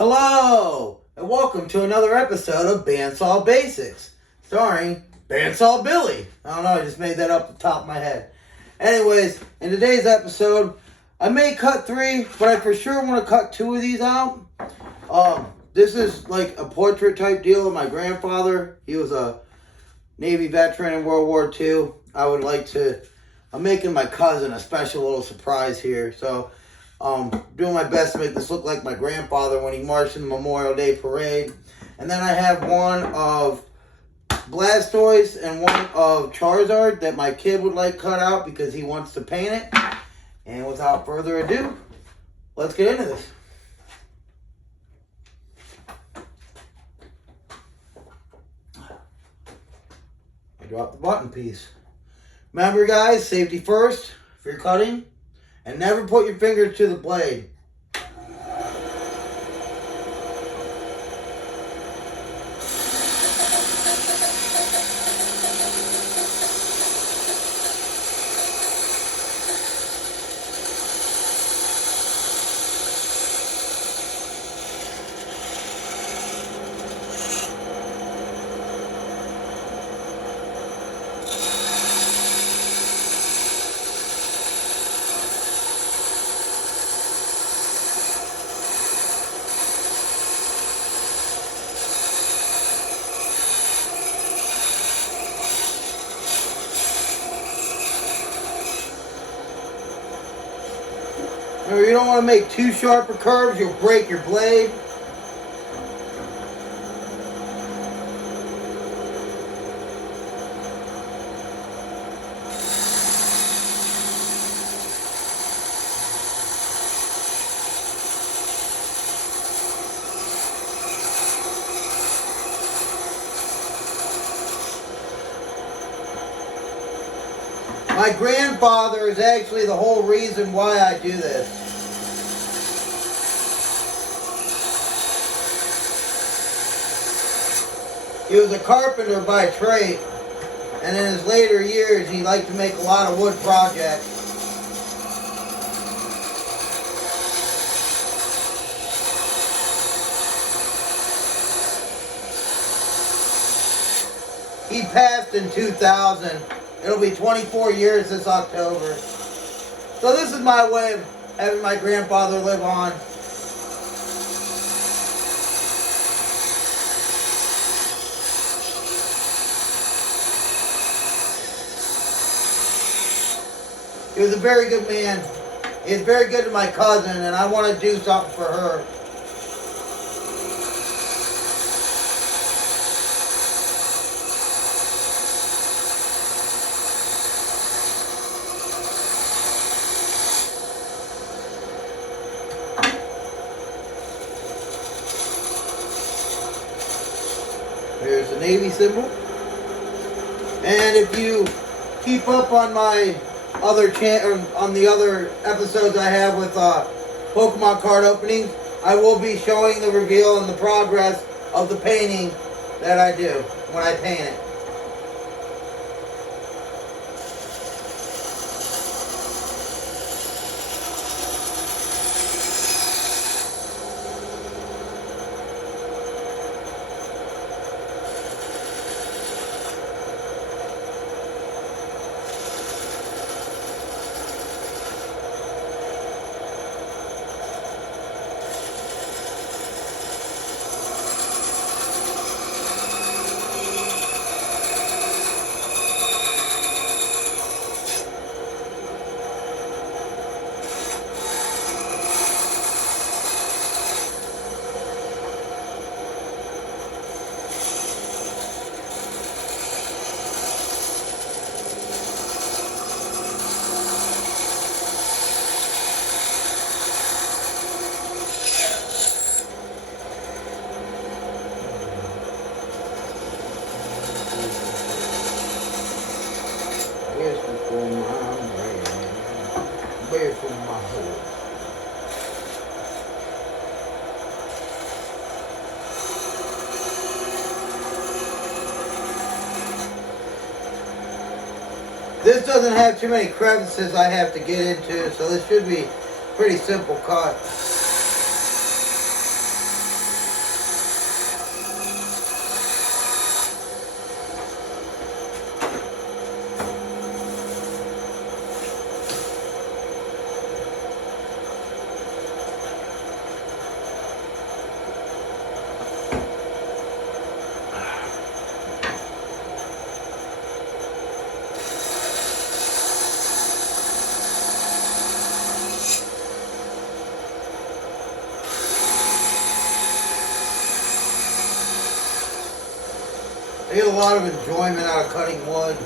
Hello, and welcome to another episode of Bandsaw Basics, starring Bandsaw Billy. I don't know, I just made that up the top of my head. Anyways, in today's episode, I may cut 3, but I for sure want to cut 2 of these out. This is like a portrait type deal of my grandfather. He was a Navy veteran in World War II. I'm making my cousin a special little surprise here. So, doing my best to make this look like my grandfather when he marched in the Memorial Day Parade. And then I have one of Blastoise and one of Charizard that my kid would like cut out because he wants to paint it. And without further ado, let's get into this. I dropped the button piece. Remember guys, safety first if you're cutting. And never put your fingers to the blade. Remember, you don't want to make too sharp of curves, you'll break your blade. My grandfather is actually the whole reason why I do this. He was a carpenter by trade, and in his later years he liked to make a lot of wood projects. He passed in 2000. It'll be 24 years this October. So this is my way of having my grandfather live on. He was a very good man. He was very good to my cousin, and I want to do something for her. There's the Navy symbol. And if you keep up on my on the other episodes I have with Pokemon card openings, I will be showing the reveal and the progress of the painting that I do when I paint it. From my hole. This doesn't have too many crevices I have to get into, so this should be a pretty simple cut. I get a lot of enjoyment out of cutting wood.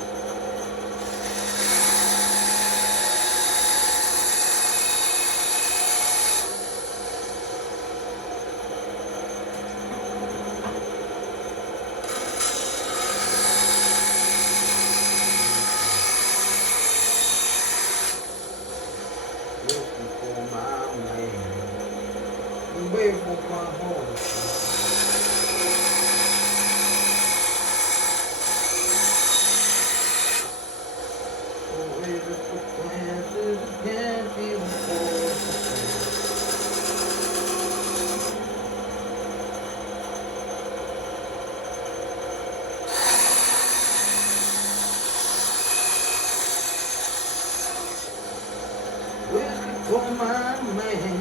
Looking for my man. Waiting for my horse. Whiskey for my man.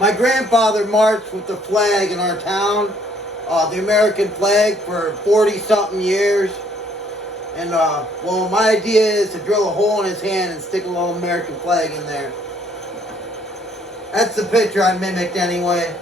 My grandfather marched with the flag in our town, the American flag, for 40-something years. And, well, my idea is to drill a hole in his hand and stick a little American flag in there. That's the picture I mimicked anyway.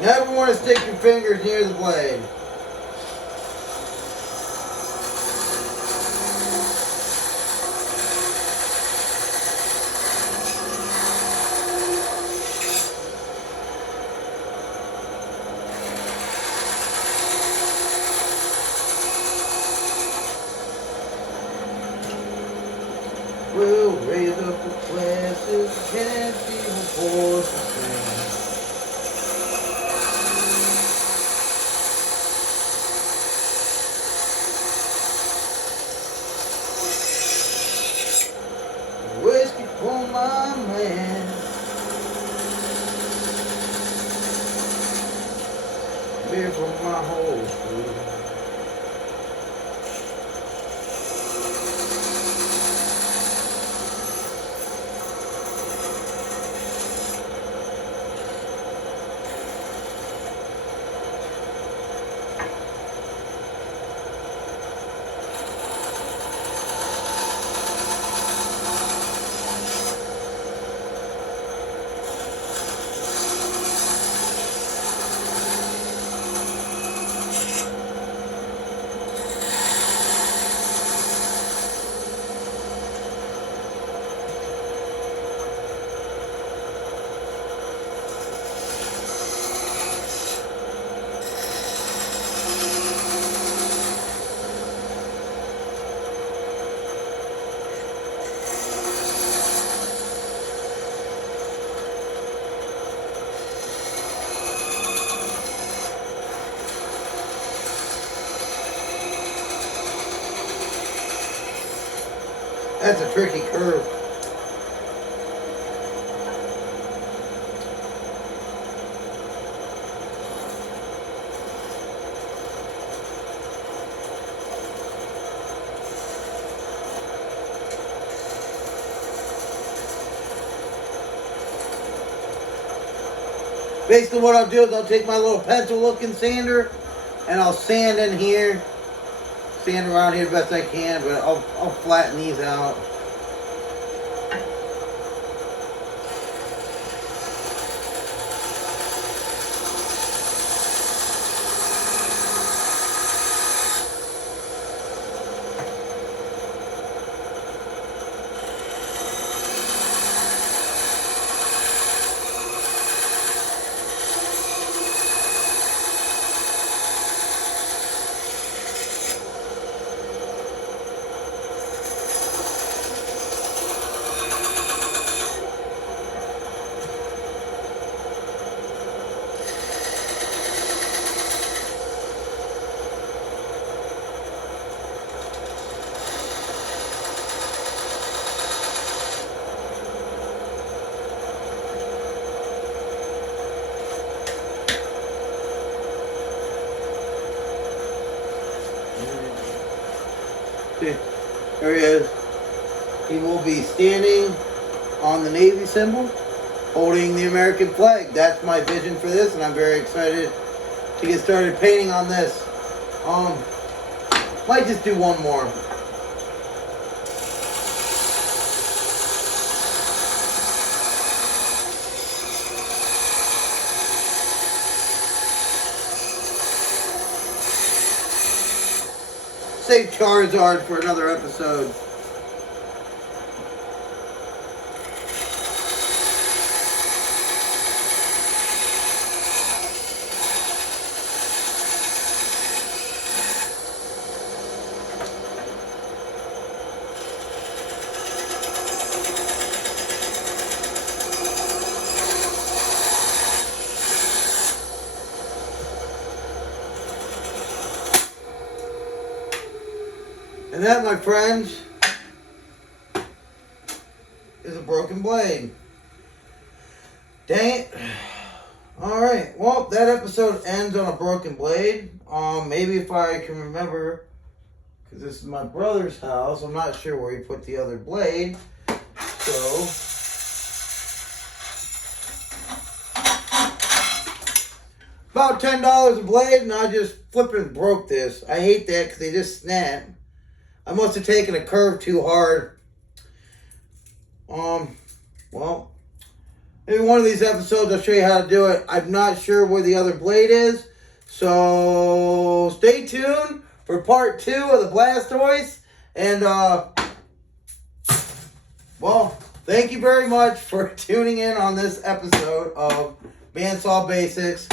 Never want to stick your fingers near the blade. We'll raise up the glasses, can't be before the same. Whiskey for my man. Beer for my whole crew. That's a tricky curve. Basically what I'll do is I'll take my little pencil looking sander and I'll sand in here. Sand around here the best I can, but I'll flatten these out. There he is. He will be standing on the Navy symbol, holding the American flag. That's my vision for this, and I'm very excited to get started painting on this. Might just do one more. Save Charizard for another episode. And that, my friends, is a broken blade. Dang it. Alright, well, that episode ends on a broken blade. Maybe if I can remember, because this is my brother's house, I'm not sure where he put the other blade. So, about $10 a blade, and I just flipping broke this. I hate that because they just snap. I must have taken a curve too hard. Well, maybe one of these episodes I'll show you how to do it. I'm not sure where the other blade is. So, stay tuned for part 2 of the Blastoise. And, well, thank you very much for tuning in on this episode of Bandsaw Basics.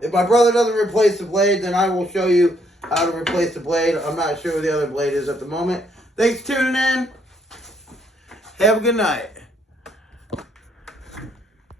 If my brother doesn't replace the blade, then I will show you how to replace the blade. I'm not sure where the other blade is at the moment. Thanks for tuning in. Have a good night.